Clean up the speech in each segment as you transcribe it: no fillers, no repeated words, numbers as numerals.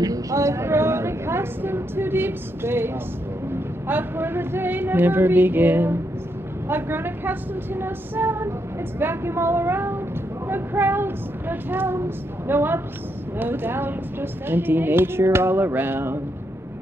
I've grown accustomed to deep space, out where the day never begins. I've grown accustomed to no sound, it's vacuum all around. No crowds, no towns, no ups, no downs, just Empty nature all around.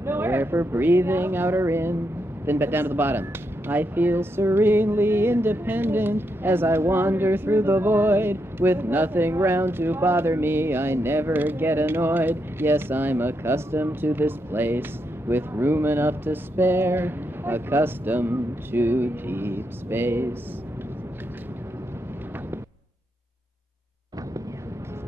No air for breathing out or in. Then back down to the bottom. I feel serenely independent as I wander through the void. With nothing round to bother me, I never get annoyed. Yes, I'm accustomed to this place, with room enough to spare. Accustomed to deep space.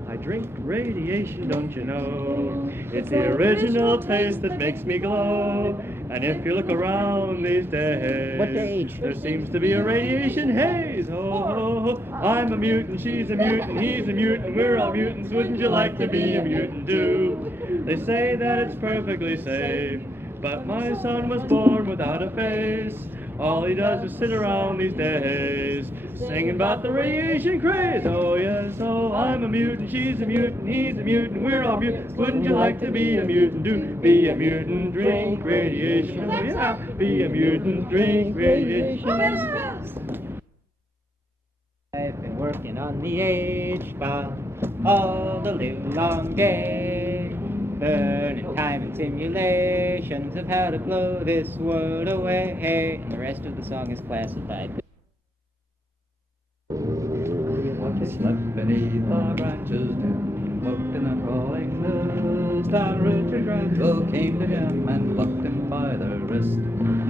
I drink radiation, don't you know? It's the original taste that makes me glow. And if you look around these days, What age? there seems to be a radiation haze. Oh, I'm a mutant, she's a mutant, he's a mutant, we're all mutants. Wouldn't you like to be a mutant too? They say that it's perfectly safe, but my son was born without a face. All he does is sit around these days, singing about the radiation craze. Oh yes, oh, I'm a mutant, she's a mutant, he's a mutant, we're all mutants. Wouldn't you like to be a mutant? Do be a mutant, drink radiation. Oh yeah, be a mutant, drink radiation. I've been working on the H-bomb all the live long day, burning time and simulations of how to blow this world away. And the rest of the song is classified. What they slept beneath the branches do, looked in the crawling hills. Down Richard Granville came to him and plucked him by the wrist.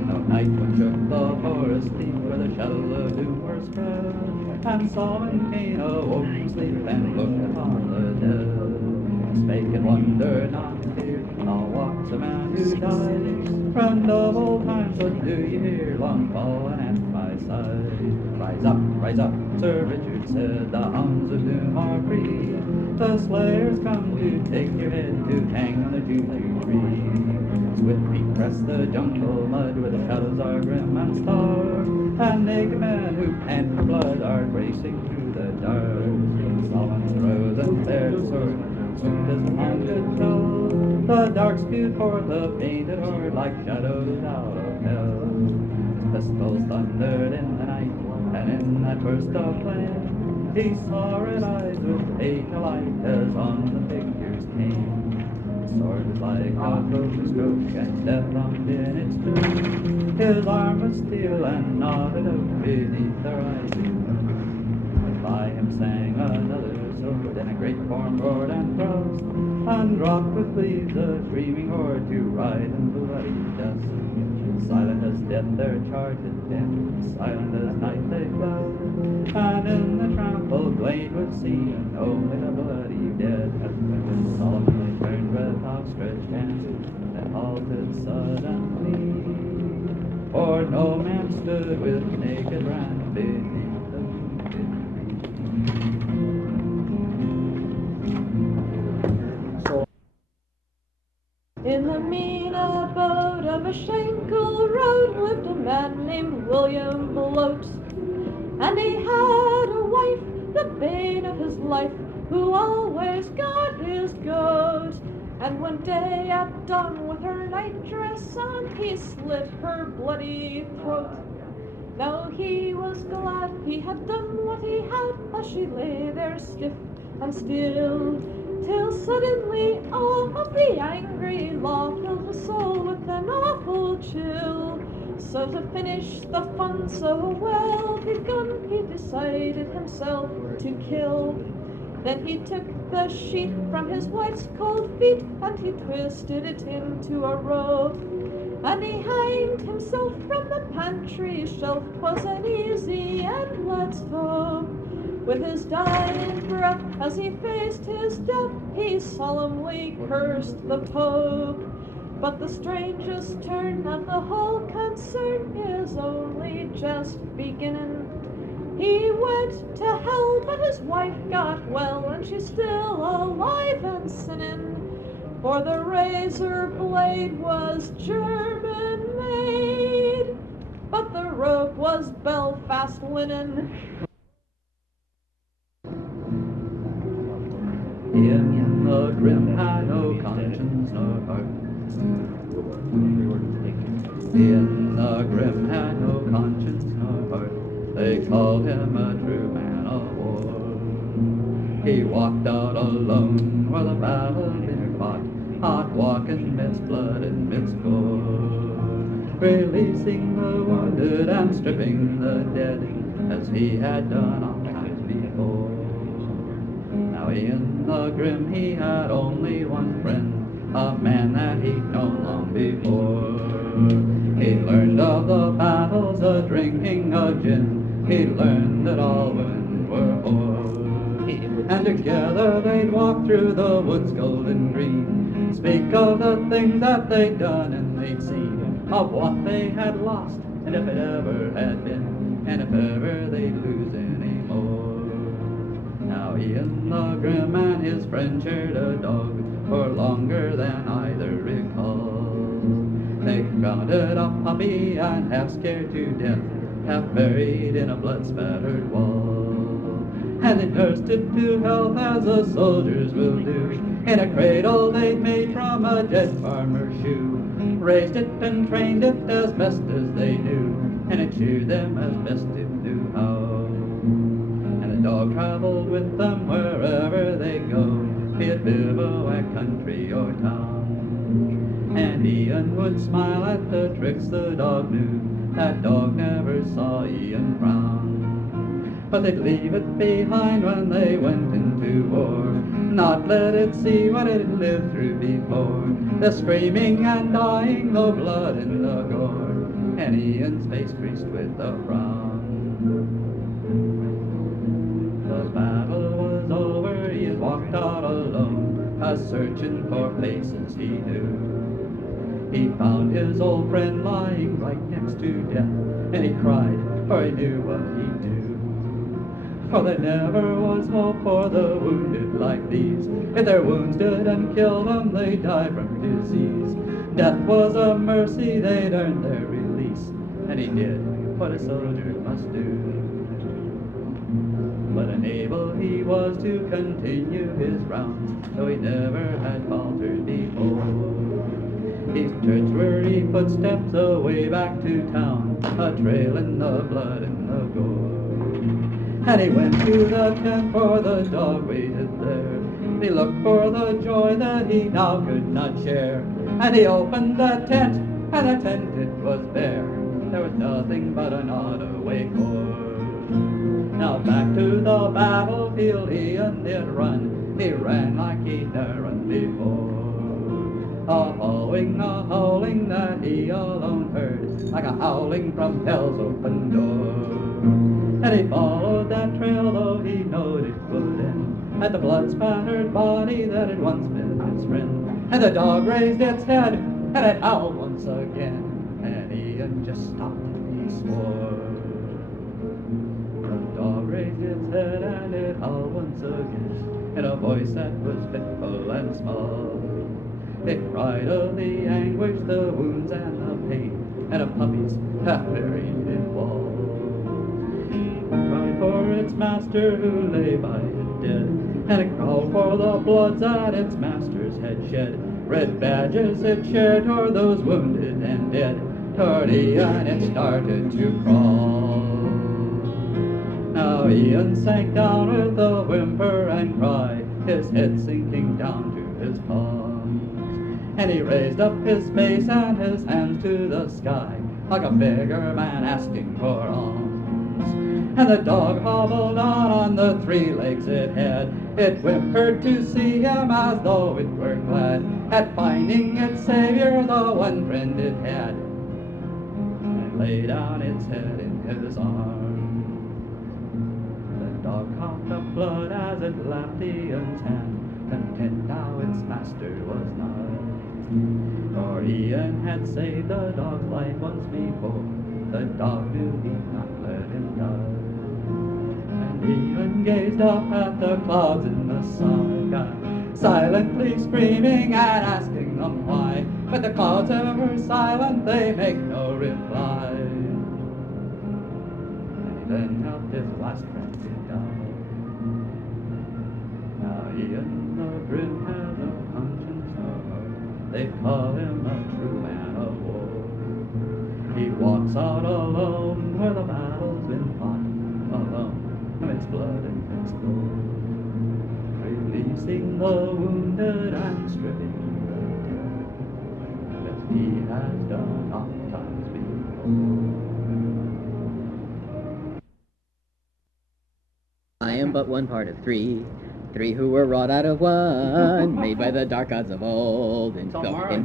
No night when shook the forest deep where the shadows of doom were spread. And Solomon Kane awoke from sleep and looked upon the dead. Spake and wondered not fear, now walks a man who dies. Friend of old times, what do you hear, long fallen at my side? Rise up, Sir Richard said, the hounds of doom are free. The slayers come to take your head to hang on the juju tree. Swiftly press the jungle mud where the shadows are grim and stark, and naked men who pant for blood are racing through the dark. Solomon rose and bared his sword, swift as the hand could tell. The dark spewed forth a painted horde like shadows out of hell. Pistols thundered in the night, and in that burst of flame, he saw red eyes with fatal light as on the figures came. The sword was like a cloven stroke, and death rummed in its doom. His arm was steel and knotted out beneath the rising moon. By him sang another sword, and a great form roared and thrust, and dropped with leaves a screaming horde to ride in bloody dust. Silent as death their charge had been, silent as night they fled, and in the trampled glade was seen only the bloody dead. And solemnly turned with outstretched hands, and halted suddenly, for no man stood with naked brand beneath the moon. In the mean abode of a Schenkel road lived a man named William Bloat, and he had a wife, the bane of his life, who always got his goat. And one day at dawn with her nightdress on, he slit her bloody throat. Now he was glad he had done what he had, as she lay there stiff and still, till suddenly all of the angry law filled his soul with an awful chill. So to finish the fun so well begun, he decided himself to kill. Then he took the sheet from his wife's cold feet, and he twisted it into a rope, and he hanged himself from the pantry shelf. 'Twas an easy and let's hope. With his dying breath, as he faced his death, he solemnly cursed the Pope. But the strangest turn of the whole concern is only just beginning. He went to hell, but his wife got well, and she's still alive and sinning. For the razor blade was German made, but the rope was Belfast linen. In the grim had no conscience nor heart. Ian the grim had no conscience nor heart. They called him a true man of war. He walked out alone where the battle been fought, hot walking midst blood and midst gore, releasing the wounded and stripping the dead, as he had done oftentimes before. Now Ian the grim, he had only one friend, a man that he'd known long before. He learned of the battles, a drinking of gin. He learned that all women were whores. And together they'd walk through the woods golden green, speak of the things that they'd done and they'd seen, of what they had lost, and if it ever had been, and if ever they'd lose any more. Now Ian the grim and his friend shared a dog for longer than either recalls. They grounded a puppy and half scared to death, half buried in a blood-spattered wall. And they nursed it to health as the soldiers will do, in a cradle they'd made from a dead farmer's shoe. Raised it and trained it as best as they knew, and it cheered them as best it knew how. And the dog traveled with them wherever they go, be it bivouac, country, or town. And Ian would smile at the tricks the dog knew. That dog never saw Ian frown. But they'd leave it behind when they went into war, not let it see what it had lived through before. The screaming and dying, the blood and the gore, and Ian's face creased with a frown. The battle was over, Ian walked out alone, a-searching for faces he knew. He found his old friend lying right next to death, and he cried, for he knew what he'd do. For there never was hope for the wounded like these. If their wounds didn't kill them, they died from disease. Death was a mercy, they'd earned their release, and he did what a soldier must do. But unable he was to continue his rounds, though he never had faltered before. His church-weary footsteps away back to town, a trail in the blood and the gore. And he went to the tent, for the dog waited there. He looked for the joy that he now could not share. And he opened the tent, and the tent it was bare. There was nothing but an away cord. Now back to the battlefield Ian did run. He ran like he'd never run before. A howling that he alone heard, like a howling from hell's open door. And he followed that trail, though he knowed it would end at the blood-spattered body that had once been his friend. And the dog raised its head, and it howled once again, and Ian just stopped and he swore. The dog raised its head, and it howled once again, in a voice that was fitful and small. It cried of the anguish, the wounds, and the pain, and of puppies half buried in walls. It cried for its master who lay by it dead, and it crawled for the bloods that its masters had shed. Red badges it shared toward those wounded and dead. Toward Ian it started to crawl. Now Ian sank down with a whimper and cry, his head sinking down to his palms. And he raised up his face and his hands to the sky, like a beggar man asking for alms. And the dog hobbled on the 3 legs it had. It whimpered to see him as though it were glad at finding its savior, the one friend it had, and lay down its head in his arms. The dog coughed up blood as it lapped Ian's hand, content now its master was nigh. For Ian had saved the dog's life once before, the dog knew he'd not let him die. And Ian gazed up at the clouds in the sky, silently screaming and asking them why. But the clouds ever silent, they make no reply. And he then helped his last friend to die. Now Ian the Grim has no conscience, no heart. They call him a true man of war. He walks out alone where the battle's been fought, alone amidst blood and amidst gore, releasing the wounded and stripping the dead, as he has done oft times before. I am but one part of three who were wrought out of one, made by the dark gods of old, in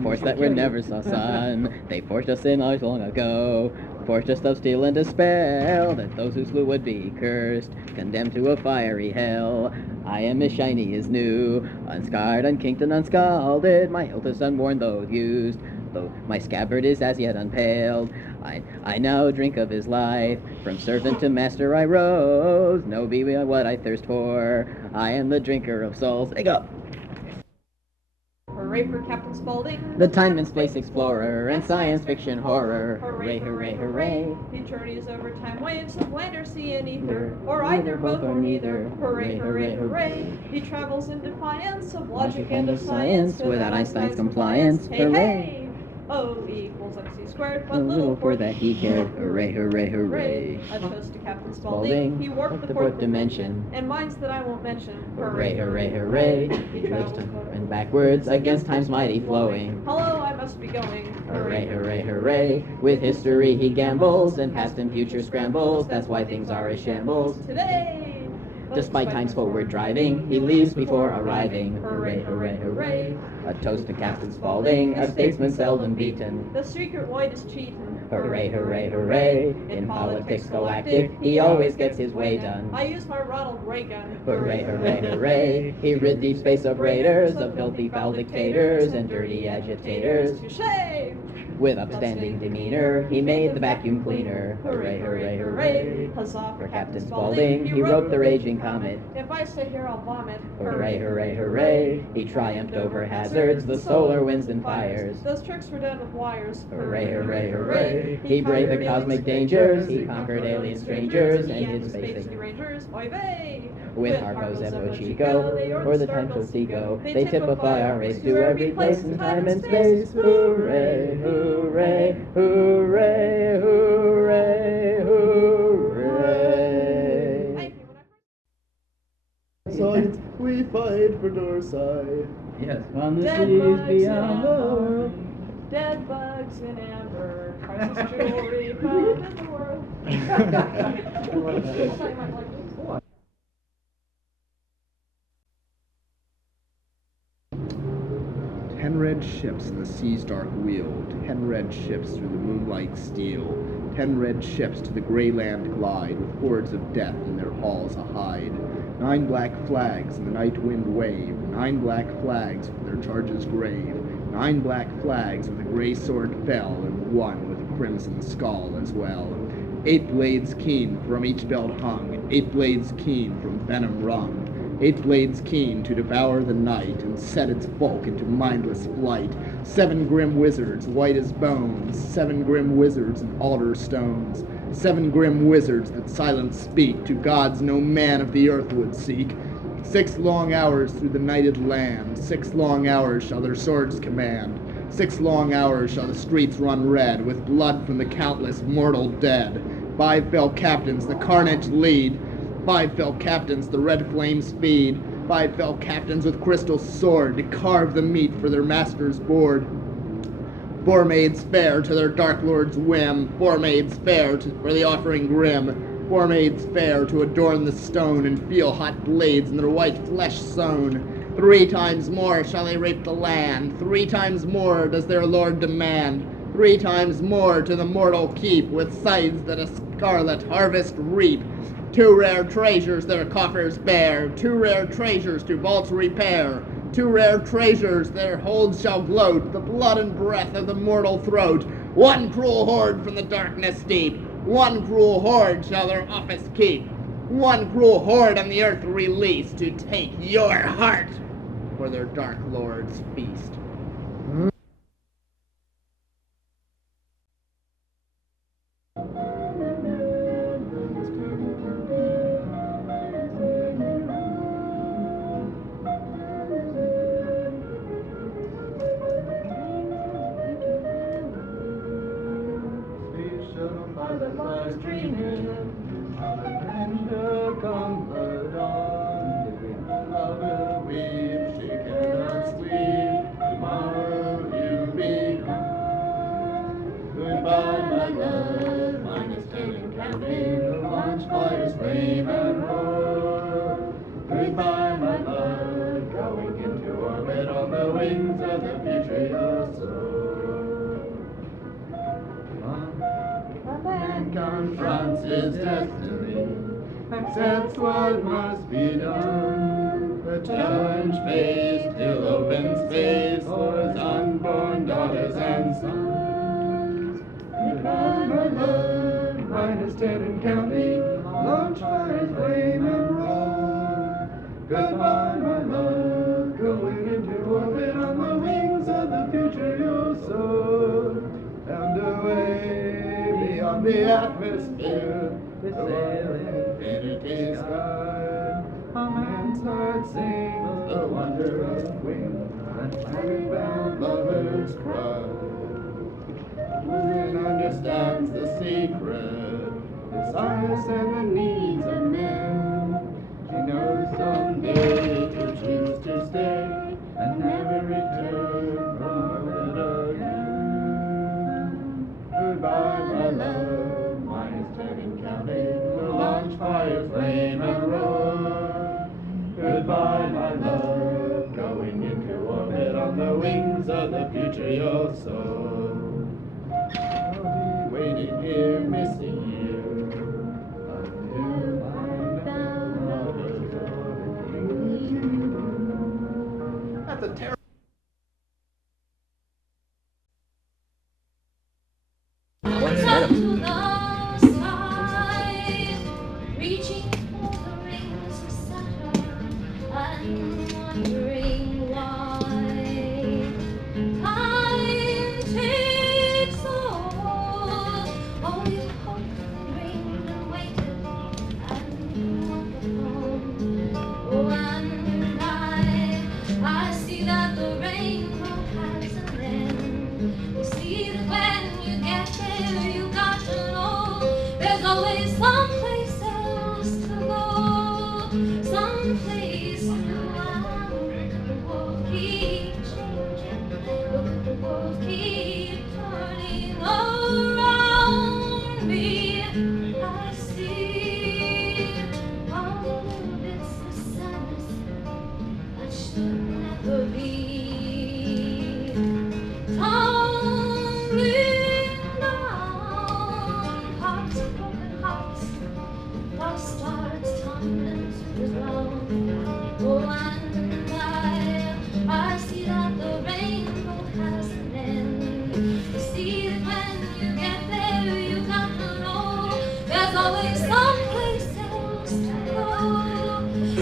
force that we never saw sun. They forged us in ours long ago, forged us of steel and despair, that those who slew would be cursed, condemned to a fiery hell. I am as shiny as new, unscarred, unkinked, and unscalded, my hilt is unworn though used, though my scabbard is as yet unpaled. I now drink of his life, from servant to master I rose, know be what I thirst for, I am the drinker of souls. Egg up! Hooray for Captain Spaulding, The time and space explorer and science fiction horror. Hooray, hooray, hooray! He journeys over time waves of land or sea and ether, or either, both, or neither. Hooray, hooray, hooray! He travels in defiance of logic and of science, without Einstein's compliance. Hey, Hooray! hey! O equals MC squared, but Little for that he cared. Hooray, hooray, hooray! A toast to Captain Spaulding. Spaulding, He warped the fourth dimension, and minds that I won't mention. Hooray, hooray, hooray! He He travels travels and backwards against time's mighty flowing. Hello, I must be going. Hooray, hooray, hooray! With history he gambles, and past and future scrambles. That's why things are a shambles. Today! Despite time's forward driving, he leaves before arriving. Hooray, hooray, hooray! A toast to Captain Spaulding, a statesman seldom beaten. The secret white is cheating. Hooray, hooray, hooray! In politics galactic, he always gets his way done. I use my Ronald Reagan. Hooray, hooray, hooray! He rid deep space of raiders, of filthy foul dictators, and dirty agitators. Touché! With upstanding demeanor, he made the vacuum cleaner. Hooray, hooray, hooray! Huzzah For Captain Spaulding, he wrote the raging comet. If I stay here, I'll vomit. Hooray, hooray, hooray! He triumphed over hazards, the solar winds and fires. Those tricks were done with wires. Hooray, hooray, hooray! He braved the cosmic dangers, he conquered alien strangers, and his space rangers. Oy vey! with Harpo's Evo Chico, or the time shall Seco. They typify our race to every place in time and space. Hooray, hooray, hooray, hooray, hooray. Science, we fight for Dorsai. Yes, on the Dead seas bugs beyond the in world. Dead bugs in amber, priceless jewelry found in the world. Ten red ships in the sea's dark wheel, 10 red ships through the moonlight steel, 10 red ships to the grey land glide, with hordes of death in their halls a hide. 9 black flags in the night wind wave, 9 black flags for their charges grave, 9 black flags with a grey sword fell, and 1 with a crimson skull as well. 8 blades keen from each belt hung, 8 blades keen from venom wrung, 8 blades keen to devour the night and set its bulk into mindless flight. 7 grim wizards, white as bones, 7 grim wizards in altar stones, 7 grim wizards that silent speak to gods no man of the earth would seek. 6 long hours through the nighted land, 6 long hours shall their swords command, 6 long hours shall the streets run red with blood from the countless mortal dead. 5 fell captains the carnage lead, 5 fell captains the red flames feed, 5 fell captains with crystal sword to carve the meat for their master's board. 4 maids fair to their dark lord's whim, 4 maids fair for the offering grim, 4 maids fair to adorn the stone and feel hot blades in their white flesh sewn. 3 times more shall they rape the land, 3 times more does their lord demand, 3 times more to the mortal keep, with scythes that a scarlet harvest reap. 2 rare treasures their coffers bear, 2 rare treasures to vaults repair, 2 rare treasures their holds shall gloat, the blood and breath of the mortal throat. 1 cruel horde from the darkness deep, 1 cruel horde shall their office keep, 1 cruel horde on the earth release to take your heart for their dark lord's feast. that lies dreaming of adventure come the dawn. Living the lover weeps, she cannot sleep. Tomorrow you'll be gone. Goodbye, my love, mine is 10 and counting. The launch fires flame and roar. Goodbye, my love, going into orbit on the wings of the future you'll soar. A man confronts his destiny, accepts what must be done. The challenge faced till open space for his unborn daughters and sons. Goodbye, my love, mine is 10 and counting. Launch fires flame and roar. Goodbye, my love, going into orbit on the wings of the future you'll soar. And away beyond the atmosphere, we sail in infinity sky. A man's heart sings the wonder of wings, and planet-bound lovers cry. Woman understands the secret, desires and the needs of men. She knows someday to choose to stay and never return from it again. Goodbye, my love, mine is 10 and counting. The launch fires flame and roar. Goodbye, my love, going into orbit on the wings of the future you'll soar. I'll be waiting here, missing you, until I found lovers orbiting you. That's a terrible. Up to the sky, reaching for the rings of Saturn and wondering why. Time takes all you hoped and dreamed and waited and wondered on. Oh, and I see that the rainbow has an end. You see that when you get there, you got to know there's always someplace else to go, someplace new. The world keeps changing. Look at the world keep turning around me. I see all the little bits of sadness that should never be. Tumbling down, hearts, broken hearts, lost stars tumbling to the ground. Oh, and I see that the rainbow has an end. You see that when you get there, you got to know there's always someplace else to go,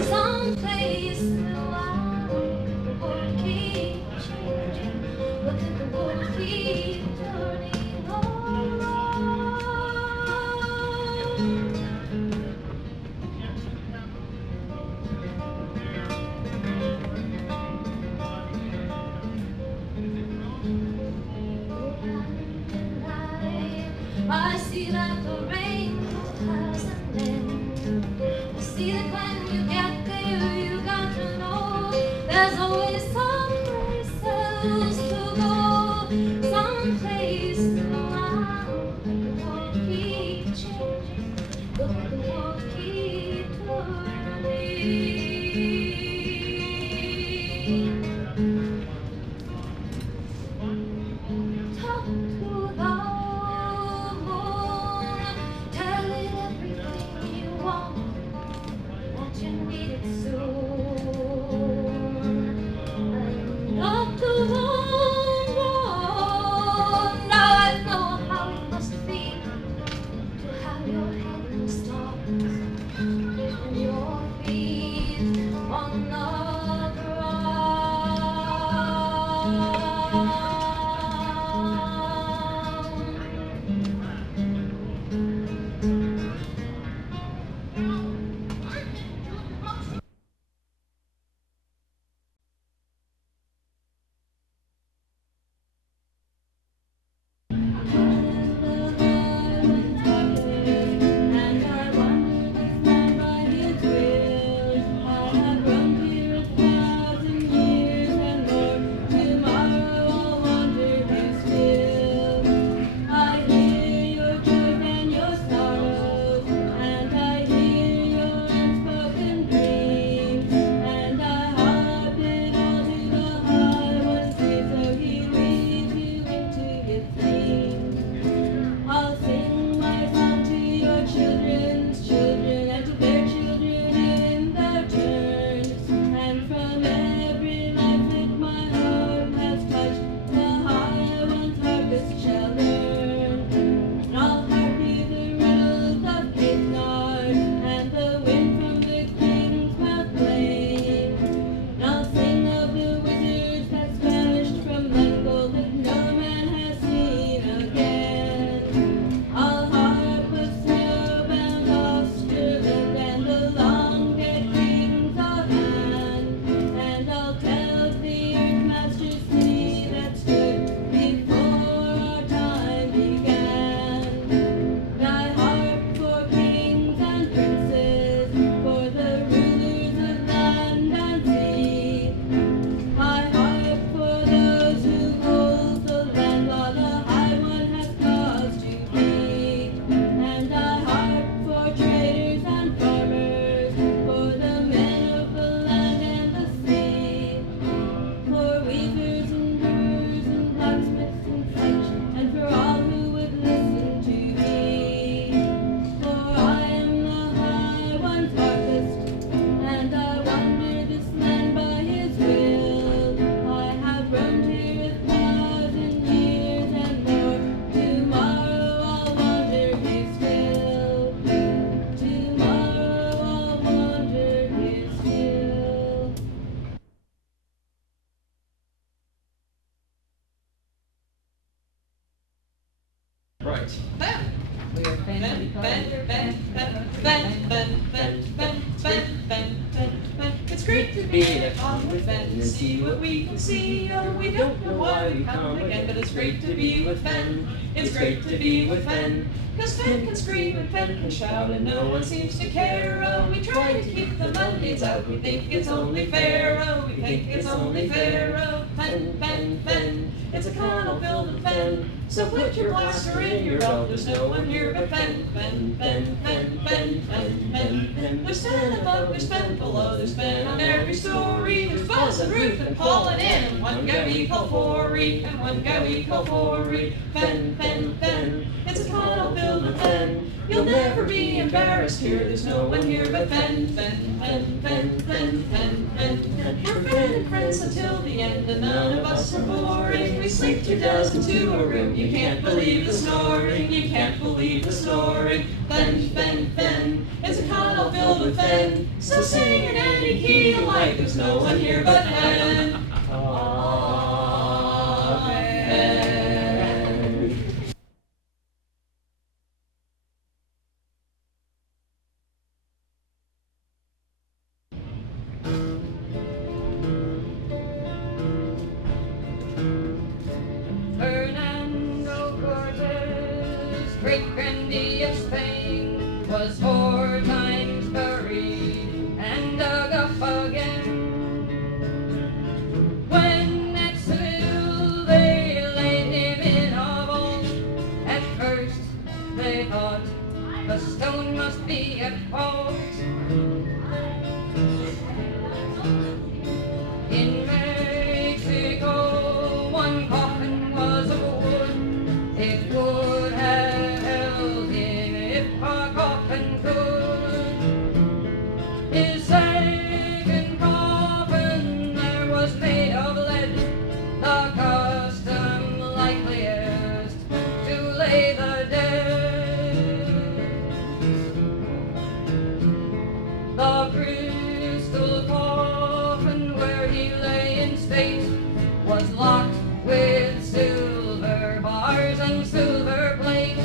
someplace new. The world keeps changing. Look at the world keep turning around. I see that the rainbow has an end. I see that when you get there, you got to know there's always someplace else to go, someplace around. The world keep changing. Look at the world keep turning. Talk to the moon, tell it everything you want, that you need it soon. And up to the moon, now at Right. Ben. We are Ben, Ben, Ben, Ben, Ben, Ben, Ben, Ben, Ben, Ben, Ben. It's great to be on with Ben and see what we can see. Oh, we don't know why we come again, but it's great to be with Ben. It's great to be with Ben. 'Cause Ben can scream and Ben can shout and no one seems to care. Oh, we try to keep the Mondays out. We think it's only fair. Oh, we think it's only fair. Oh, Ben, Ben, Ben. It's a connell filled with Ben. So put your blaster in your belt. There's no one here but Ben, Ben, Ben, Ben, Ben, Ben, Ben, Ben. There's Ben above, there's Ben below, there's Ben on every story. There's Buzz and Ruth and Paul and Ann, and one guy we call Forey, and one guy we call Forey. Ben, Ben, Ben. It's a connell filled with Ben. You'll never be embarrassed here. There's no one here but Ben, Ben, Ben, Ben, Ben, Ben, Ben, Ben. We're Ben and friends until the end, and none of us are boring. We sleep 2 dozen to a room. You can't believe the snoring. You can't believe the snoring. Ben, Ben, Ben. It's a connell filled with Ben. So sing in any key you like. There's no one here but Ben. Amen. Fernando Cortez, great grandee of Spain, was 4 times buried and dug up again. When at Seville they laid him in a vault, at first they thought the stone must be at fault. In Mexico, one coffin was of wood. It would have held him if a coffin could. His second coffin there was made of lead, the custom likeliest to lay the dead. The crystal coffin where he lay in state was locked with silver bars and silver plate.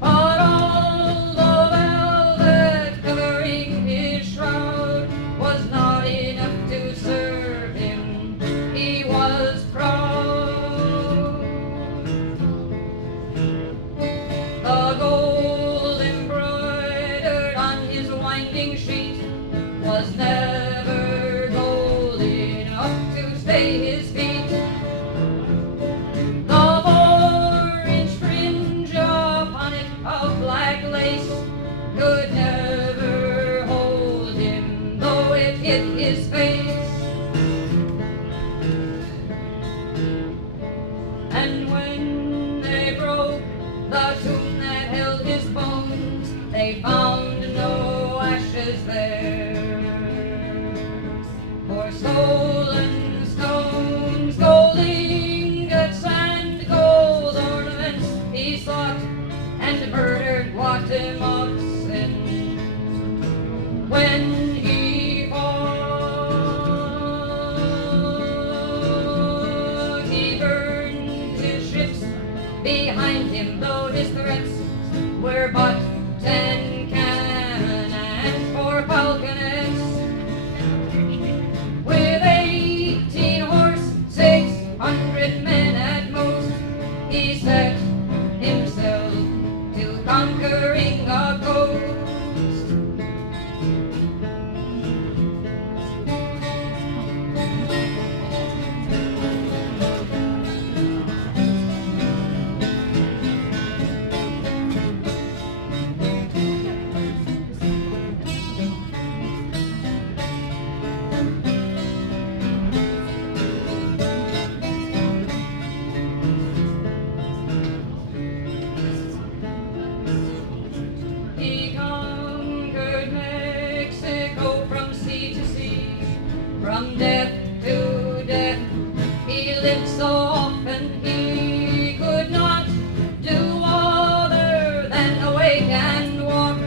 But all the velvet covering his shroud was not enough to serve him. He was proud. The gold embroidered on his winding sheet was never gold enough to stay his feet. The 4-inch fringe upon it of black lace could never hold him, though it hit his face. And when they broke the tomb that held his bones, they found no ashes there. For stolen stones, gold ingots, and gold ornaments he sought, and murdered Guatemoxin when he fought. He burned his ships behind him, though his threats were but 10 cannon and 4 falconets. With 18 horse, 600 men at most, he set himself to conquering a coast. He conquered Mexico from sea to sea, from death to death. He lived so often he could not do other than awake and walk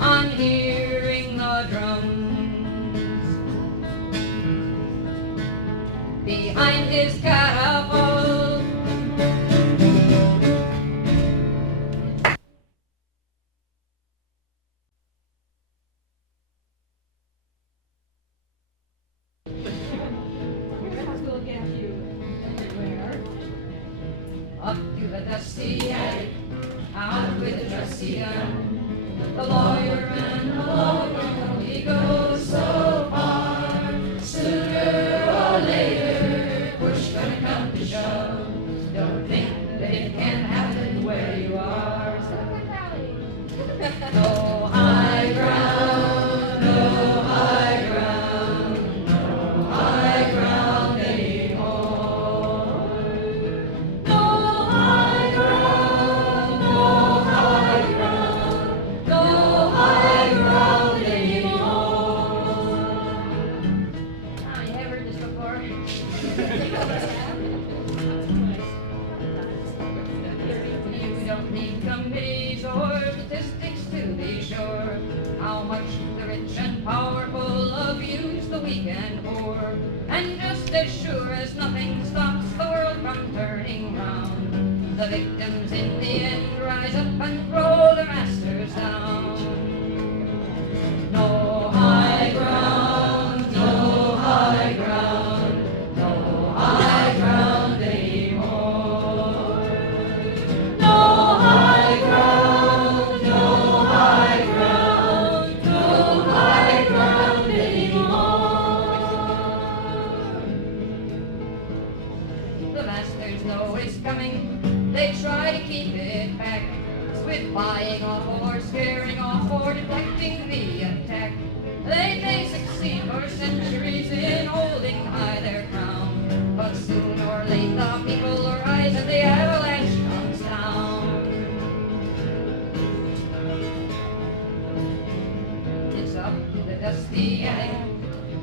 on hearing the drums. Behind his catapult dusty gun. The lawyer and the lawyer only go so far. Sooner or later, push gonna come to shove. Don't think that it can happen where you are. No high ground, no high ground, no high ground anymore. No high ground, no high ground, no high ground anymore. Ah, you have heard this before? You don't need committees or statistics to be sure how much the rich and powerful abuse the weak and poor. And just as sure as nothing stops the world from turning round, the victims in the end rise up and throw the masters down. No high ground, no high ground, no high ground anymore. No high ground, no high ground, no high ground anymore. The masters know it's coming, they try to keep it back, with buying off or scaring off or deflecting the attack. They may succeed for centuries in holding high their crown, but soon or late the people will rise and the avalanche comes down. It's up to the dusty attic,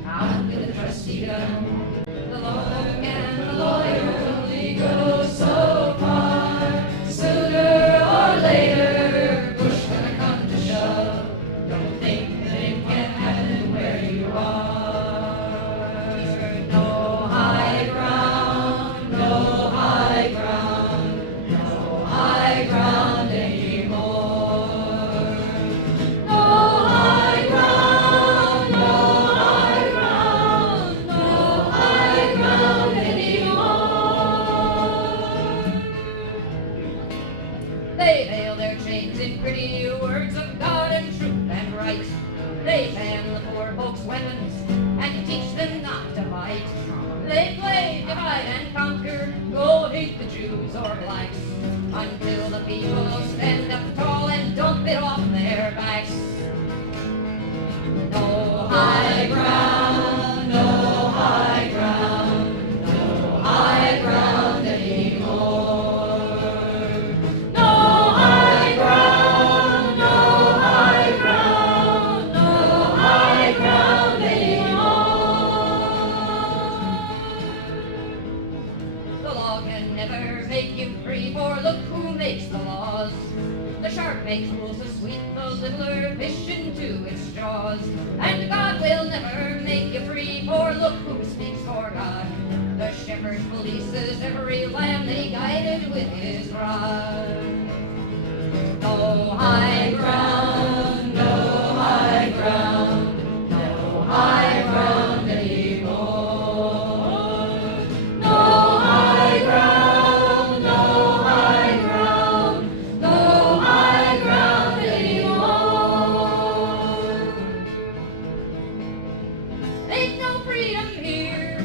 out with the trusty gun. The lawyer and the lawyer only go so far. Sooner or later, push gonna come to shove. Don't think that it can happen where you are. No high ground, no high ground, no high ground anymore. No high ground, no high ground, no high ground anymore. They veil their chains in pretty words of God and truth and right. They ban the poor folks' weapons and teach them not to fight. They play divide and conquer, go hate the Jews or blacks, until the people stand up tall and don't bit off their backs. No high ground, no high ground, no high ground anymore. No high ground, no high ground, no high ground anymore. The law can never make you free, for look who makes the laws. The shark makes rules to sweep the littler fish into its jaws. And God will never make you free, for look who speaks for God. The shepherd polices every lamb that he guided with his rod. No high ground, no high ground, no high ground anymore. No high ground, no high ground, no high ground anymore. Ain't no freedom here,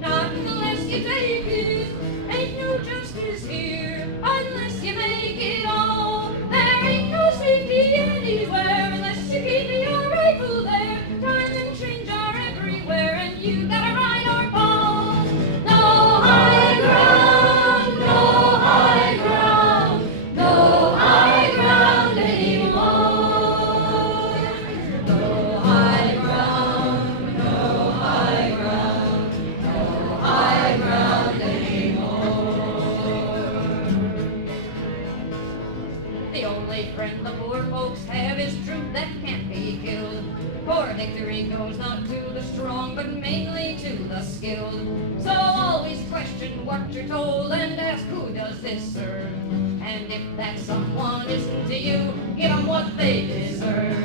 not unless you take it. Ain't no justice here, unless you make it all. There ain't no safety anywhere unless you keep your rifle there. Time and change are everywhere, and you gotta ride or fall. No high ground, no high ground, no high ground anymore. No high ground, no high ground, no high ground anymore. The only friend the poor folks have is truth that can't be killed. For victory goes not to the strong, but mainly to the skilled. So always question what you're told and ask who does this serve. And if that someone isn't to you, give them what they deserve.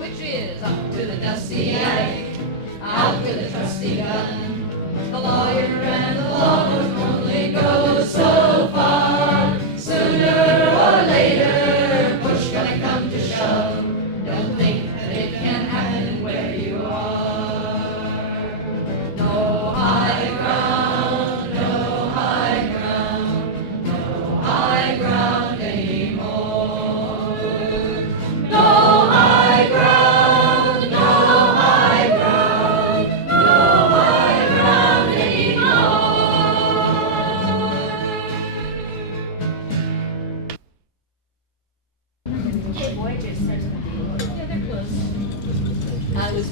Which is up to the dusty attic, out with the trusty gun. The lawyer and the law can only go so far. Sooner or later,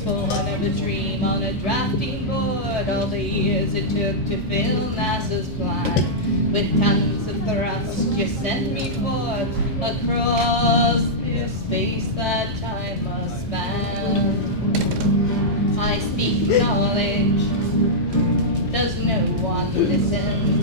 born of a dream on a drafting board. All the years it took to fill NASA's plan. With tons of thrust, you sent me forth across the space that time must span. I speak knowledge, does no one listen?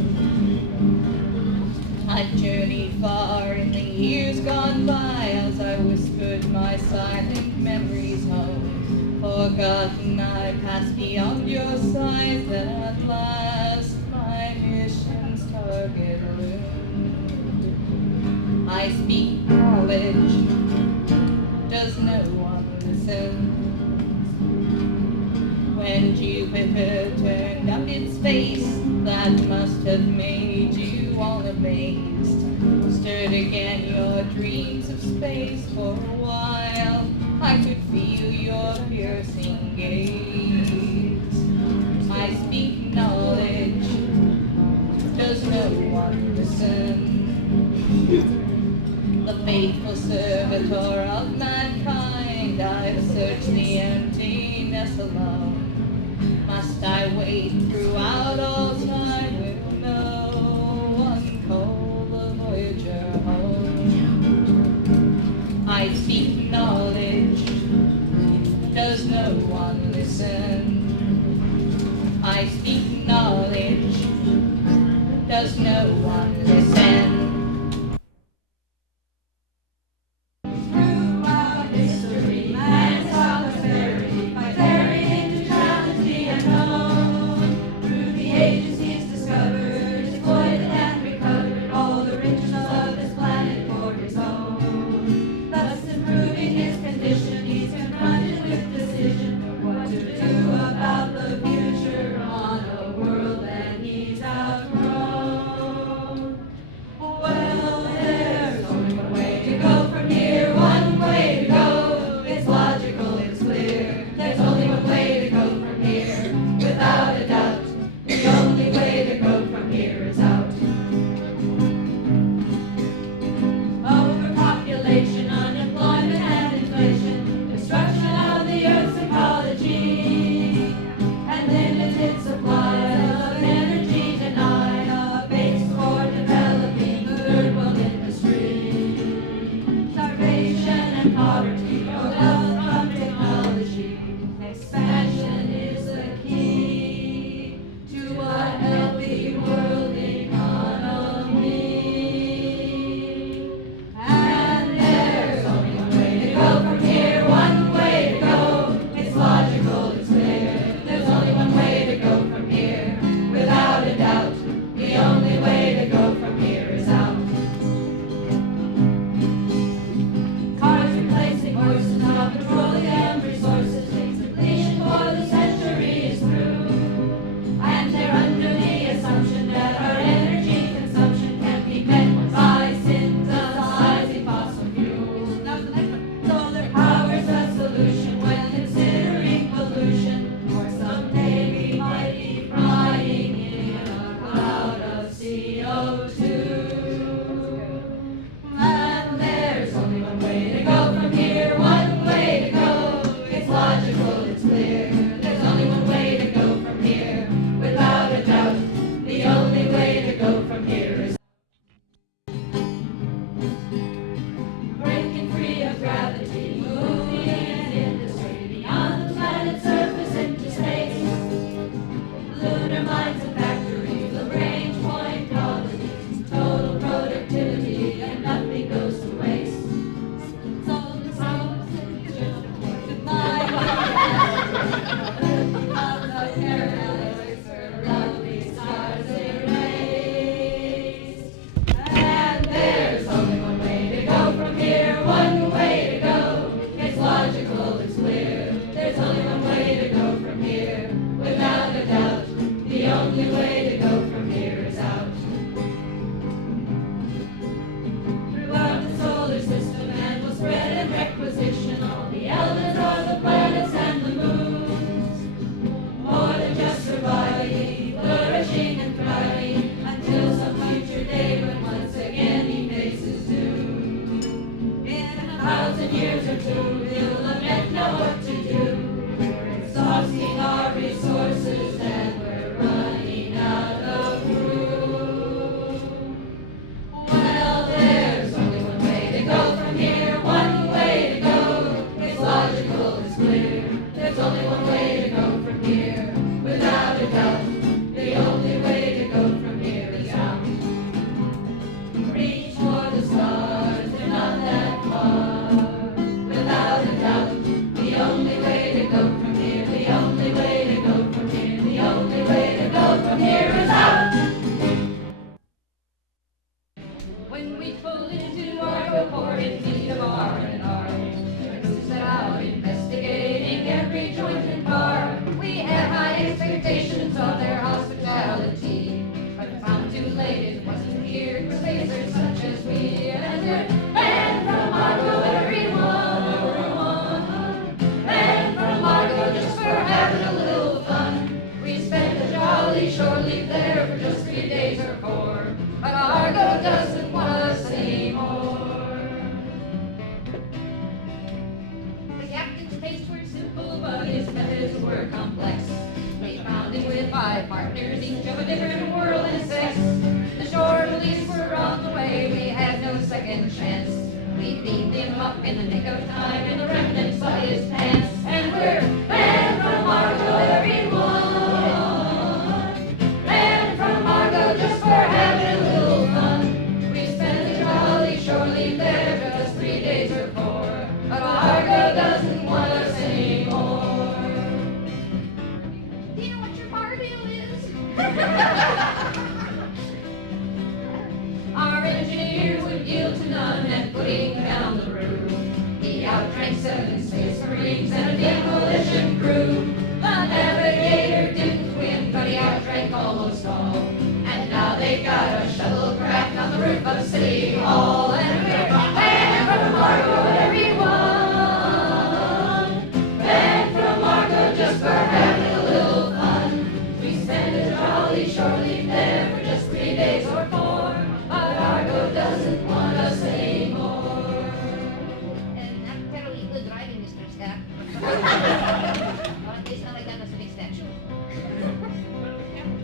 I've journeyed far in the years gone by as I whispered my silent memories home. Forgotten I passed beyond your sight, that at last my mission's target loomed. I speak knowledge, does no one listen? When Jupiter turned up its face, that must have made you all amazed. Stirred again your dreams of space. For a while I could feel your piercing gaze. I speak knowledge, does no one listen? The faithful servitor of mankind, I've searched the emptiness alone. Must I wait throughout all time? Will no one call the voyager home? I seek knowledge, does no one listen? I speak knowledge, does no one listen? different world in a sense. The shore police were on the way, we had no second chance. We beamed him up in the nick of time, and the remnants by his pants. And we're banned from Margot, everyone. Banned from Margot just for having a little fun. We spent a jolly shore leave there, just 3 days or 4. But Margot doesn't want us anymore. Do you know what your bar deal is? Our engineer would yield to none, and putting down the brew, he outdrank 7 Space Marines and a demolition crew. The navigator didn't win, but he outdrank almost all. And now they got a shuttlecraft on the roof of City Hall. And we're banned from Margot, everyone. Banned from Margot just for having a little fun. We spent a jolly shore leave there for just 3 days or 4. But Margot doesn't want us anymore. And not terribly good driving, Mr. Scott. But at least now I got us a big statue.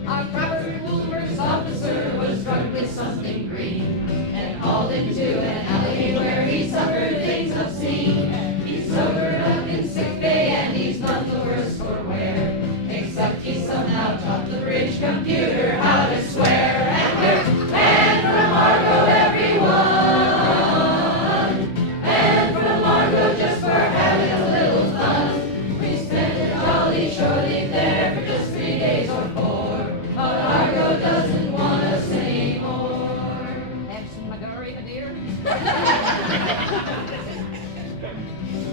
Our Robert Woolworth's officer was drugged with something green and hauled into an alley where he suffered things obscene. He's sobered up in sick bay and he's none the worse for wear, except he somehow taught the bridge computer how to swear. And we're banned from Margot, everyone. Banned from Margot just for having a little fun. We spent a jolly shore leave there for just 3 days or 4. But Margot doesn't want us anymore. Have some margarita, dear?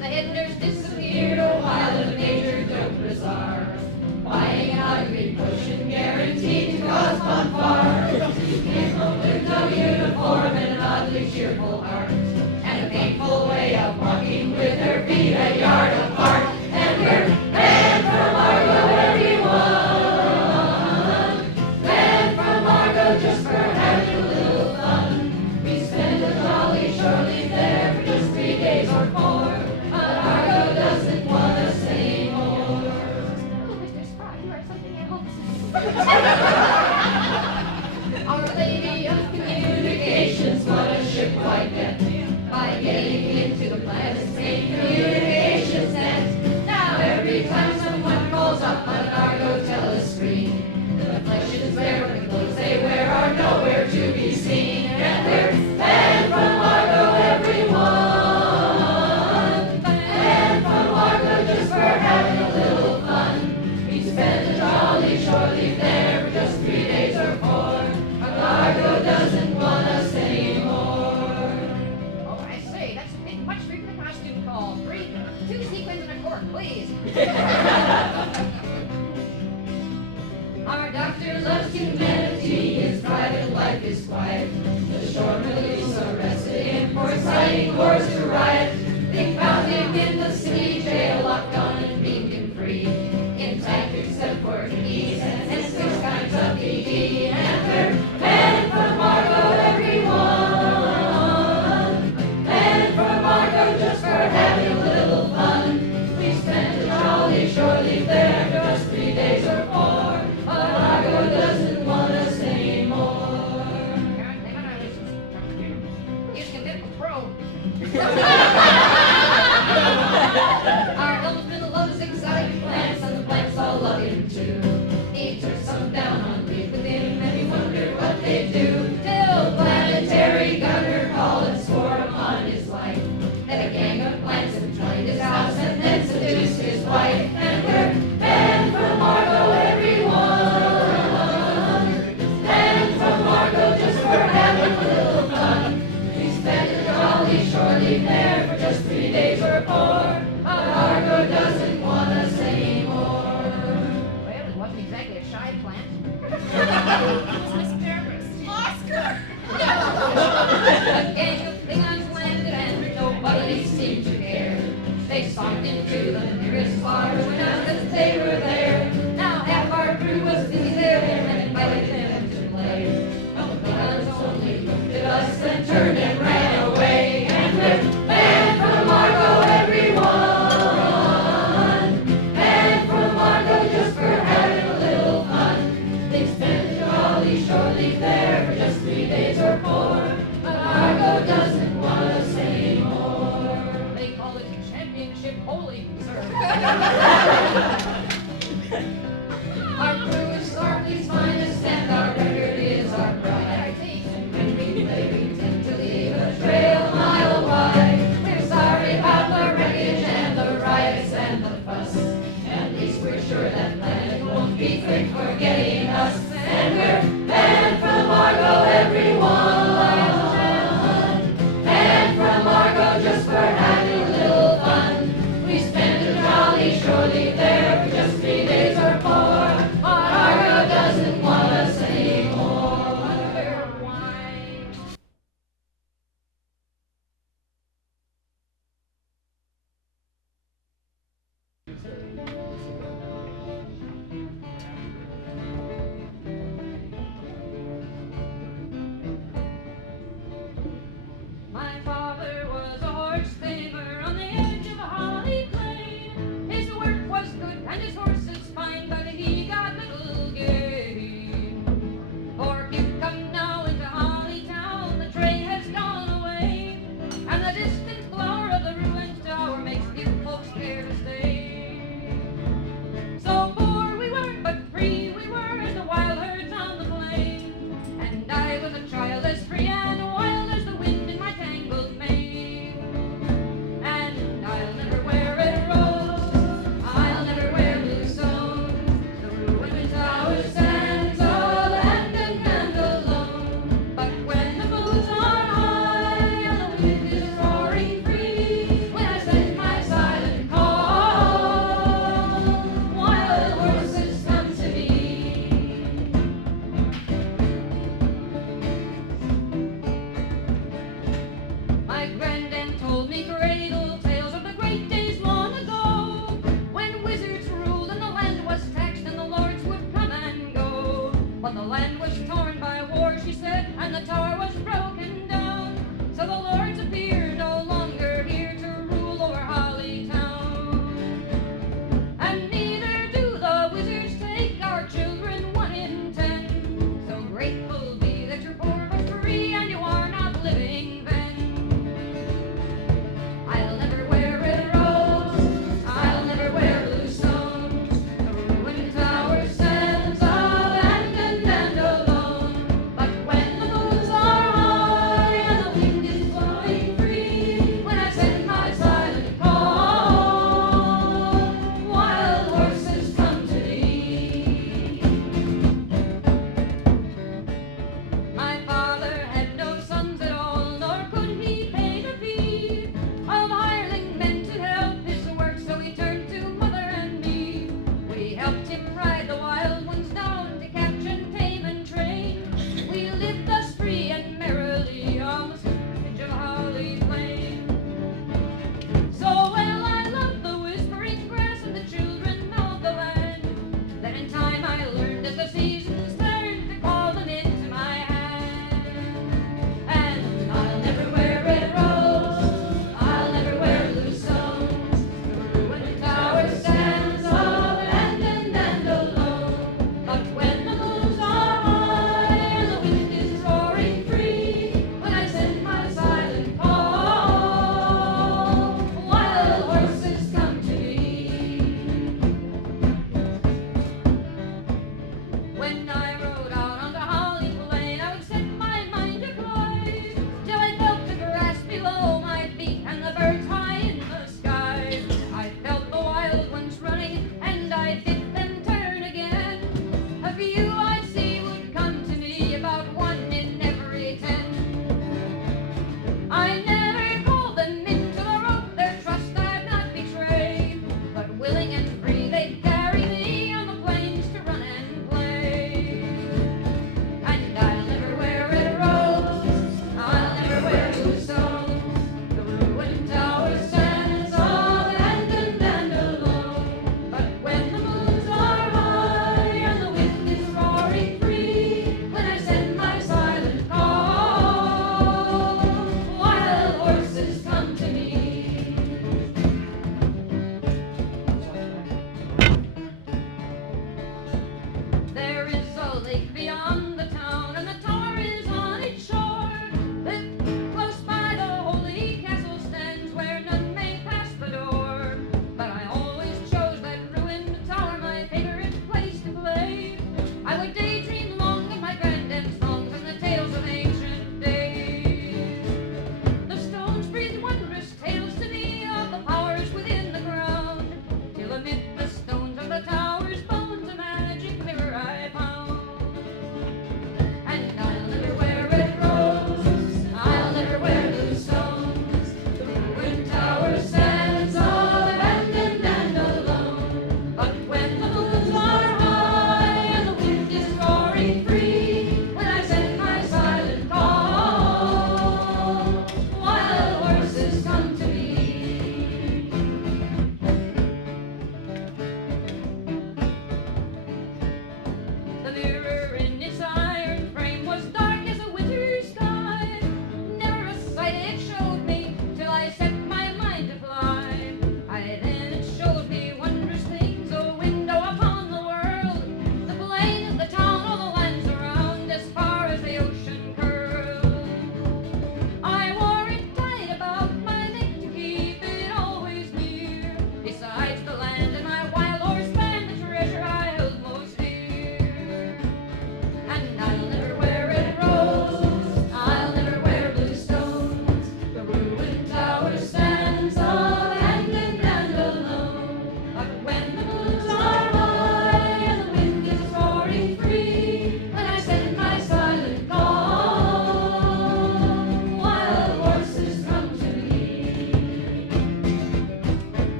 The head nurse disappeared a while and the major looked bizarre, buying out a big potion guaranteed to cause fanfare. He came home with no uniform and an oddly cheerful heart, and a painful way of walking with her feet a yard apart. And we're banned from Margot, everyone. Banned from Margot just for having a little fun. We spent a jolly shore leave there for just 3 days or 4. But Margot doesn't want us anymore. Oh, Mr. Spot, you are something else. Our Lady of Communications won a ship-wide bet by getting into the planet's main communications net. Now every time someone calls up on an Argo telescreen, the reflections there of the clothes they wear are nowhere to be seen. And we're banned from Argo, everyone. Banned from Argo just for having a little fun. We spent a jolly shore leave there for just 3 days or 4. But Argo doesn't want us anymore. Oh, I say, that's a bit much for the costume call. 2 sequins and a cork, please. Our doctor loves humanity, his private life is quiet. The shore police arrested him for inciting wars to riot. They found him in the city jail, locked on and beamed him free, intact except for knees and 6 kinds of PD. And we're banned from Margot, everyone. Banned from Margot just for having a little fun. We spent a jolly shore leave there for just 3 days or 4. But Margot doesn't want us anymore. jolly shore-leave there for just 3 days or 4, but Argo doesn't want us anymore. They call it championship bowling, sir. Our crew is Starfleet's finest, and our record is our pride. And when we play, we tend to leave a trail a mile wide. We're sorry about the wreckage and the riots and the fuss. At least we're sure that planet won't be quick for getting us. And we're banned from Argo, everyone. Banned from Argo just for having a little fun. We spent a jolly shore-leave there for just 3 days or 4, but Argo doesn't want us anymore. Wonder why. My father was a horse tamer on the edge of a Holly Plain. His work was good and his horses fine, but he got little gain. For if you come now into Holly Town, the tray has gone away, and the distant glower of the ruined tower makes you folks scared to stay. So poor we were, but free we were as the wild herds on the plain, and I was a child as free and wild as the wind in my tangled mane. And I'll never wear red rose, I'll never wear blue stone. The ruined tower stands all abandoned and alone. But when the moons are high and the wind is roaring free, when I send my silent call, wild horses come to me. My granddad told me cradle tales of the great days long ago, when wizards ruled and the land was taxed and the lords would come and go. But the land was torn by war, she said, and the tower was broken down. So the lords appear no longer here to rule over Holly Town. And neither do the wizards take our children 1 in 10. So grateful be that you're poor but free and you are not living then. I'll never wear red rose, I'll never wear blue stones. The ruined tower stands abandoned and alone. But when the moons are high and the wind is blowing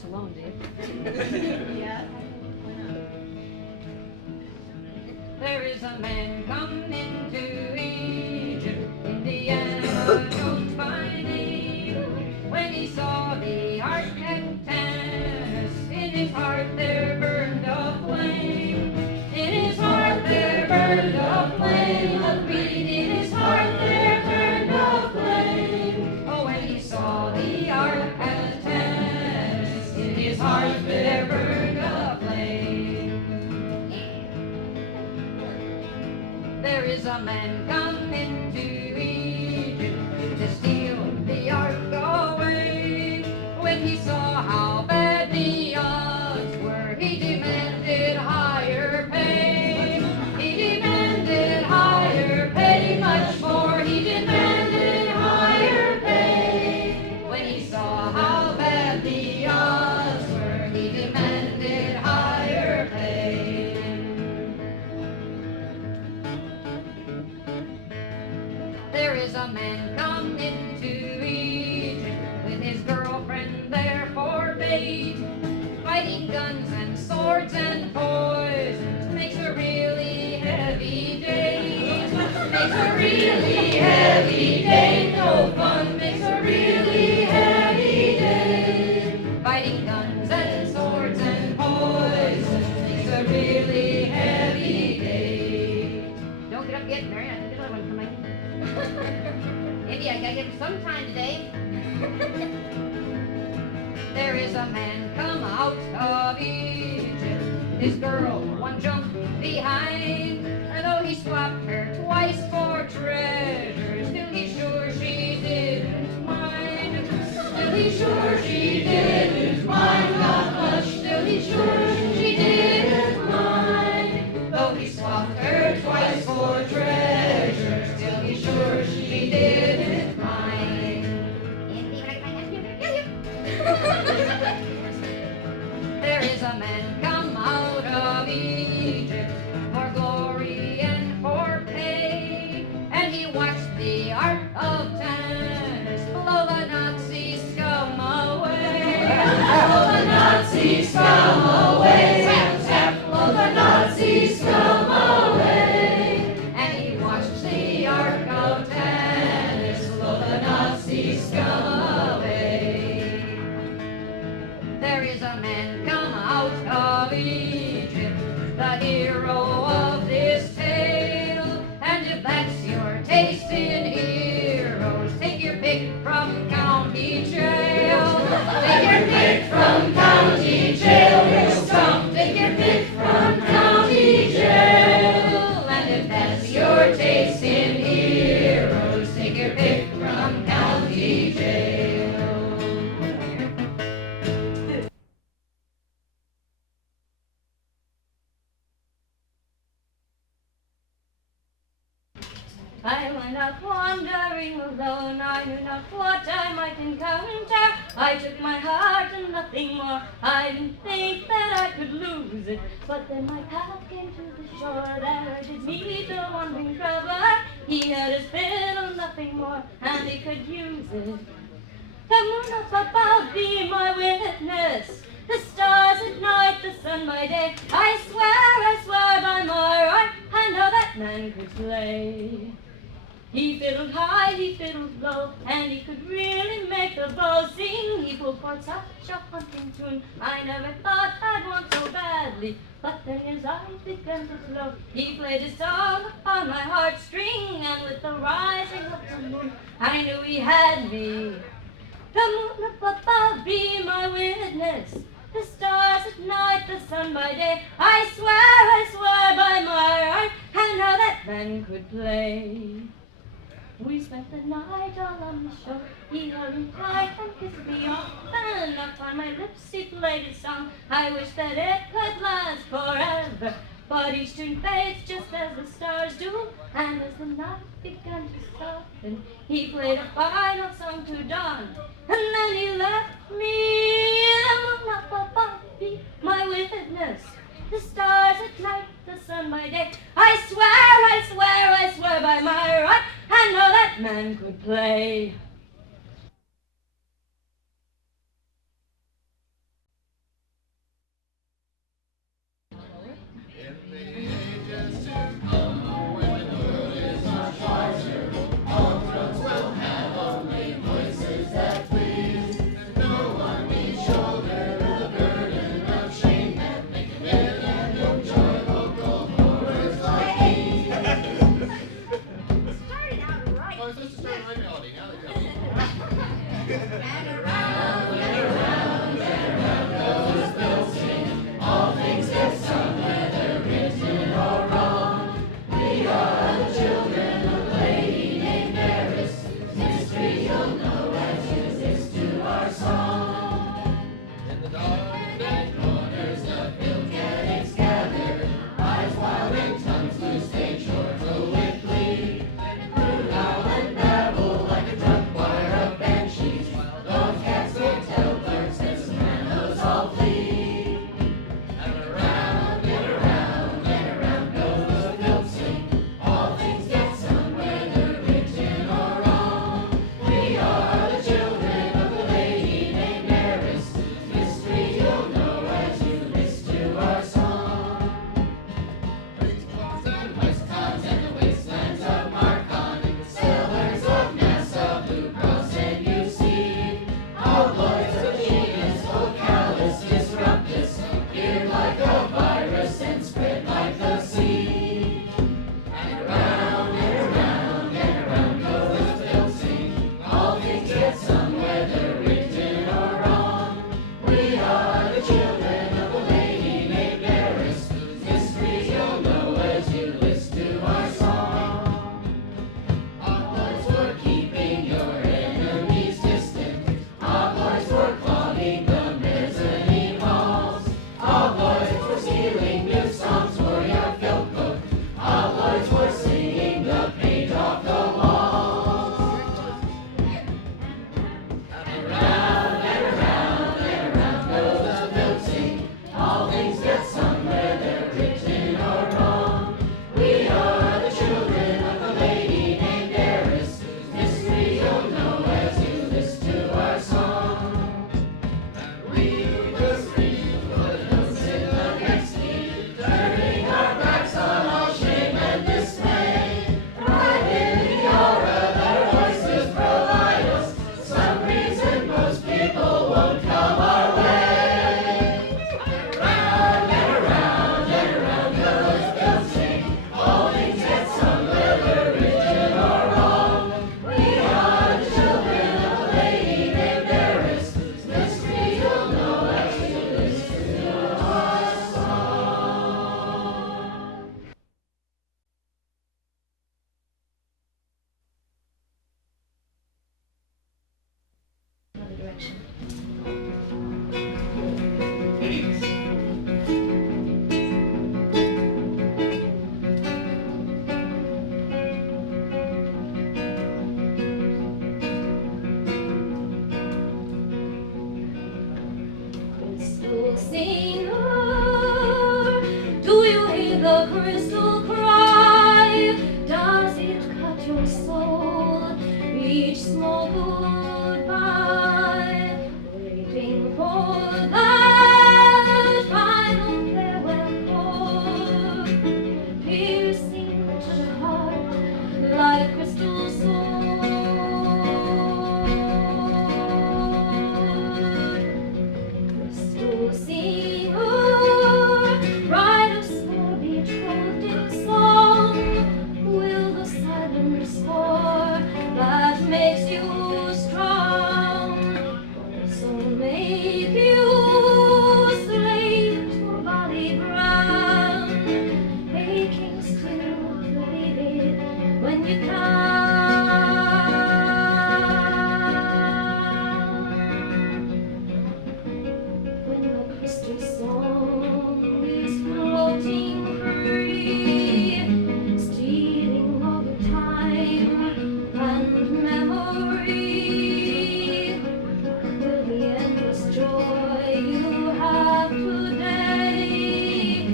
this alone, do you? Yeah. There is a man come into Egypt, Indiana Jones by name. When he saw the ark at Tanis, in his heart there burned a flame. In his heart there burned a flame. Agreed, in his heart there burned a flame. Oh, when he saw the ark at Tanis, in his heart there burned a flame. There is a man come into Egypt to steal the ark away. When he saw how bad the odds were, he demanded higher pay. He demanded higher pay, much more. He demanded higher pay. When he saw how bad the odds were, he demanded higher pay. There is a man come into Egypt with his girlfriend there for bait. Fighting guns and swords and poisons makes a really heavy day. Makes a really heavy day. No fun makes a really heavy day. Fighting guns and swords and poisons makes a really heavy day. Don't get up yet, Mary. I think another one coming. Maybe I gotta get some time today. There is a man come out of Egypt. His girl one jump behind. And though he swapped her twice for treasure, still he's sure she didn't mind. Still he's sure she didn't mind. Not much, still he's sure she didn't mind. Though he swapped her twice for treasure, still he's sure she didn't mind. There is a man come out of Egypt for glory and for pay, and he watched the ark of Tanis blow the Nazi scum away. Blow the Nazi scum away. Tap, tap, blow the Nazi scum away. And he watched the ark of Tanis blow the Nazi scum away. There is a man come out of Egypt, the hero of this tale. And if that's your taste in heroes, take your pick from county jail. Take your pick from county jail, real scum. Take your pick from county jail. And if that's your taste in heroes, take your pick from county jail. I went out wandering alone, I knew not what I might encounter. I took my heart and nothing more, I didn't think that I could lose it. But then my path came to the shore, there I did meet a wandering traveler. He had his fiddle, nothing more, and he could use it. The moon up above be my witness, the stars at night, the sun by day. I swear by my right, I know that man could play. He fiddled high, he fiddled low, and he could really make the bow sing. He pulled forth such a hunting tune, I never thought I'd want so badly. But then his eyes began to glow, he played his song upon my heartstring, and with the rising of the moon, I knew he had me. The moon up above be my witness, the stars at night, the sun by day. I swear by my right, and how that man could play. We spent the night all on the shore, he held me tight and kissed me often. Upon my lips he played his song, I wish that it could last forever. But each tune fades just as the stars do, and as the night began to soften, he played a final song to dawn, and then he left me. The moon up above be my witness, the stars at night, the sun by day. I swear by my right, I know that man could play. singer, do you hear the crystal cry? Does it cut your soul each small goodbye? Waiting for that final farewell chord, piercing to the heart like crystal sword. Crystal singer, write us your betrothed song. Will the silence pour that makes you strong also make you slave to a body ground, aching still faded when you come? When the crystal song is floating free, stealing all your time and memory, will the endless joy you have today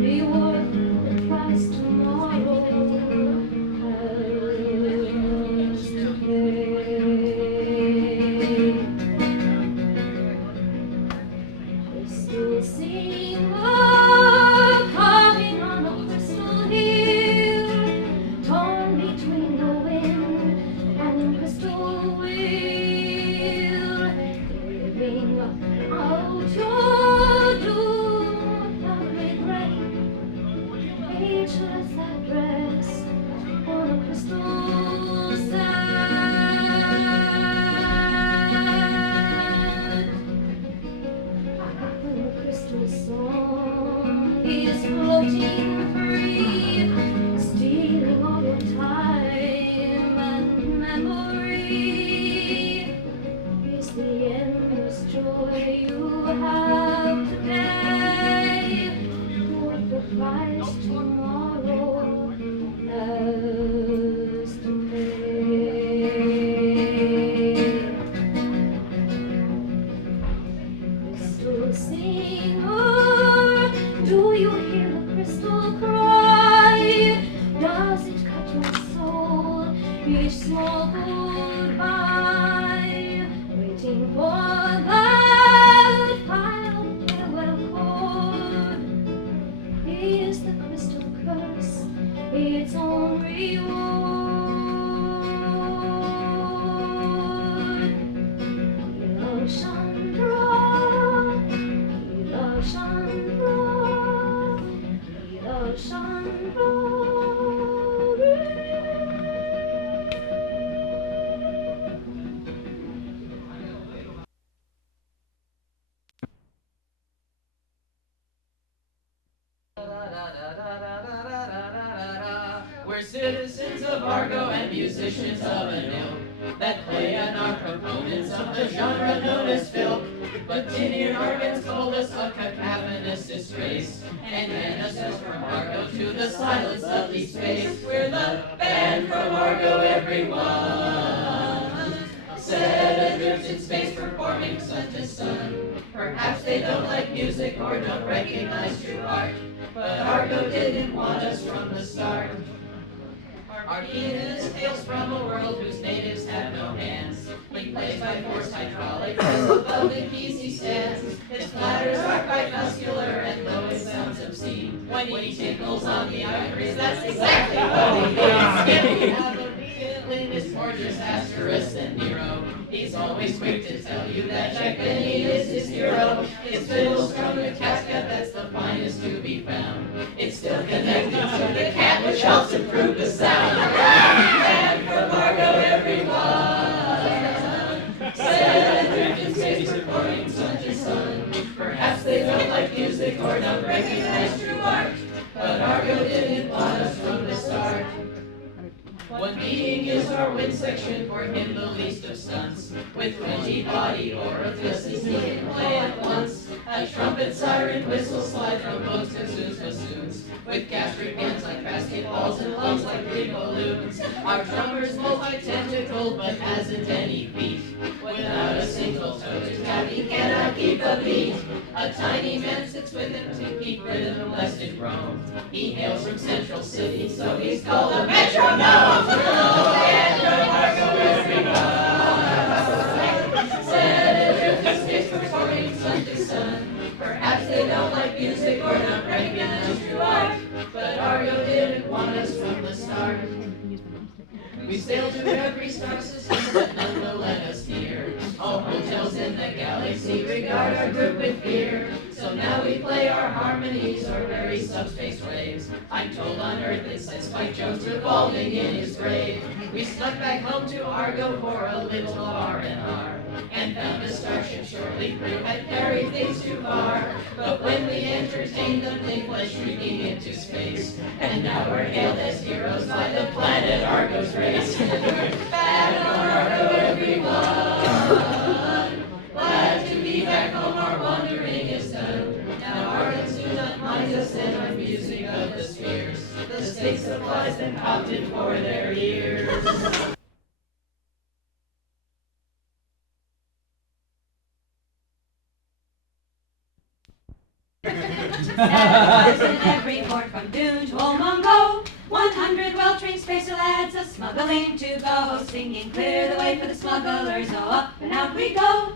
be worth the price tomorrow has to pay? Crystal singer, coming on a crystal hill, torn between the wind and crystal wheel, giving out your doom without regret, ageless address on a crystal sand. When the crystal song is floating free, stealing all your time and memory, is the endless joy you have today worth the price tomorrow has to pay? Crystal singer, do you hear the crystal cry? Does it cut your soul each small goodbye? Waiting for that final farewell chord, is the crystal curse its own reward? He loves Chandra, he loves Chandra, he loves Chandra. We're citizens of Argo and musicians of a note that play and are proponents of the genre known as Filk. But tinny organs told us a cacophonous disgrace, and menace us from Argo to the silence of deep space. We're the band from Argo, everyone, set adrift in space performing sun to sun. Perhaps they don't like music or don't recognize true art, but Argo didn't want us from the start. Our pianist hails from a world whose natives have no hands. He plays by force hydraulic as above in keys he stands. His platters are quite muscular and though it sounds obscene, when he tinkles on the ivories, that's exactly what he is. We have a violinist more disastrous than Nero. He's always quick to tell you that Jack Benny is his hero. His fiddle's from the casket, that's the finest to be found. It's still connected to the cat, which helps improve the sound. And from Argo, everyone, set adrift in space performing sun to sun. Perhaps they don't like music or don't recognize true art, but Argo didn't want us from the start. One being is our wind section, for him the least of stunts. With 20 body orifices he can play at once. A A trumpet, siren, whistle, slide, trombones, bassoons, bassoons, with gastric ends like basketballs and lungs like big balloons. Our drummer's multi-tentacled but hasn't any feet. Without a single toe to tap, he cannot keep a beat. A tiny man sits with him to keep rhythm lest it roam. He hails from Central City, so he's called a metronome. Performing sun to sun. Perhaps they don't like music or not recognize true art, but Argo didn't want us from the start. We sailed to every star system, but none will let us near. All hotels in the galaxy regard our group with fear. So now we play our harmonies, our very subspace waves. I'm told on Earth it says Spike Jones revolving in his grave. We snuck back home to Argo for a little R&R, and found a starship shortly through had carried things too far. But when we entertained them, they fled shrieking into space, and now we're hailed as heroes by the planet Argo's race. Back on Argo, everyone. Glad to be back home, our wandering is done. Now Argons do not mind us and our music of the spheres. The state supplies them Compton for their ears. Settlers in every port from Dune to Omongo, 100 well-trained spacer lads a smuggling to go, singing clear the way for the smugglers, oh up and out we go.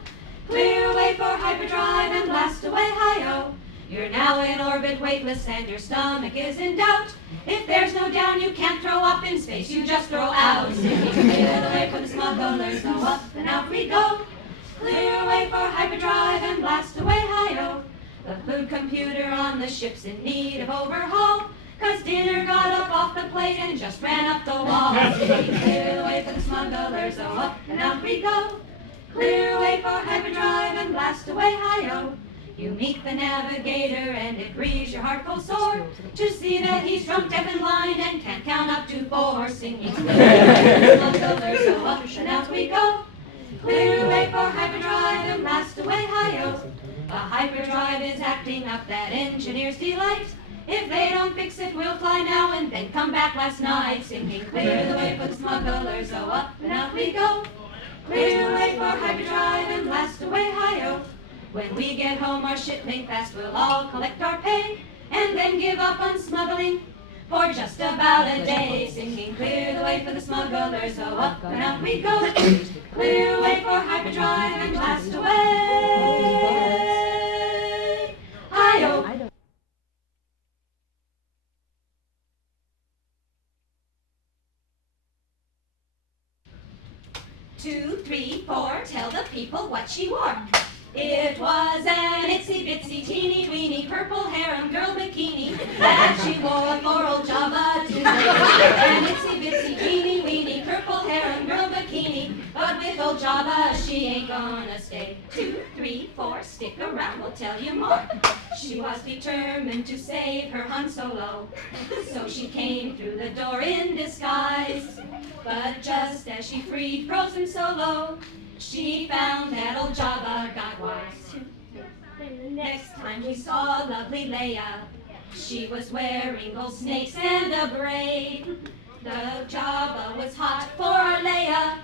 Clear away for hyperdrive and blast away hi-yo. You're now in orbit weightless and your stomach is in doubt. If there's no down you can't throw up in space, you just throw out. Singing clear the way for the smugglers, oh up and out we go. Clear away for hyperdrive and blast away hi-yo. The food computer on the ship's in need of overhaul, 'cause dinner got up off the plate and just ran up the wall. Singing clear the way for the smugglers, oh up and out we go. Clear away for hyperdrive and blast away hi-yo. You meet the navigator and it grieves your heart full sore to see that he's drunk, deaf and blind and can't count up to 4. Singing clear away for the smugglers, oh up and out we go. Clear away for hyperdrive and blast away hi-yo. A hyperdrive is acting up that engineer's delight. If they don't fix it, we'll fly now and then come back last night. Singing clear the way for the smugglers, oh up and out we go. Clear away for hyperdrive and blast away hi-yo. When we get home, our shipmate fast, we'll all collect our pay and then give up on smuggling for just about a day. Singing clear the way for the smugglers, oh up and out we go. Clear away for hyperdrive and blast away hi-yo. 2, 3, 4, tell the people what she wore. It was an itsy bitsy teeny weeny purple harem girl bikini that she wore for old Java today. An itsy bitsy teeny weeny purple harem girl bikini, but with old Java she ain't gonna stay. 2, 3, 4, stick around, we'll tell you more. She was determined to save her Han Solo, so she came through the door in disguise. But just as she freed Frozen Solo, she found that old Java got wise. The next time she saw lovely Leia, she was wearing gold snakes and a braid. The Java was hot for our Leia,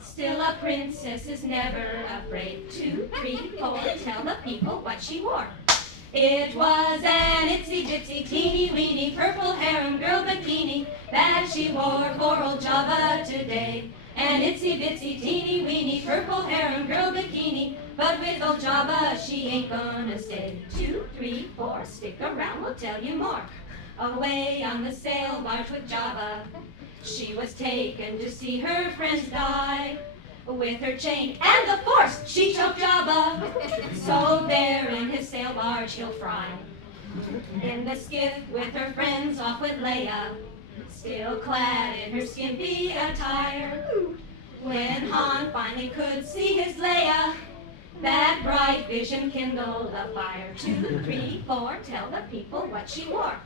still a princess is never afraid. 2, 3, 4, tell the people what she wore. It was an itsy bitsy teeny weeny purple harem girl bikini that she wore for old Java today. An itsy bitsy teeny weeny purple harem girl bikini, but with old Java she ain't gonna stay. 2, 3, 4, stick around, we'll tell you more. Away on the sail barge with Java, she was taken to see her friends die. With her chain and the force, she choked Java, so there in his sail barge he'll fry. In the skiff with her friends off with Leia, still clad in her skimpy attire. When Han finally could see his Leia, that bright vision kindled a fire. 2, 3, 4, tell the people what she wore.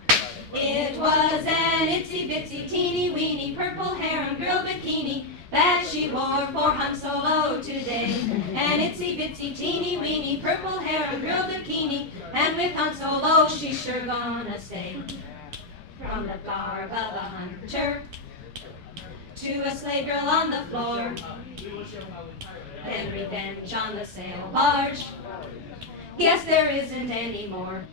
It was an itsy bitsy teeny weeny purple harem girl bikini that she wore for Han Solo today. An itsy bitsy teeny weeny purple harem girl bikini, And with Han Solo, she's sure gonna stay. From the garb of a hunter to a slave girl on the floor, then revenge on the sail barge. Yes, there isn't any more.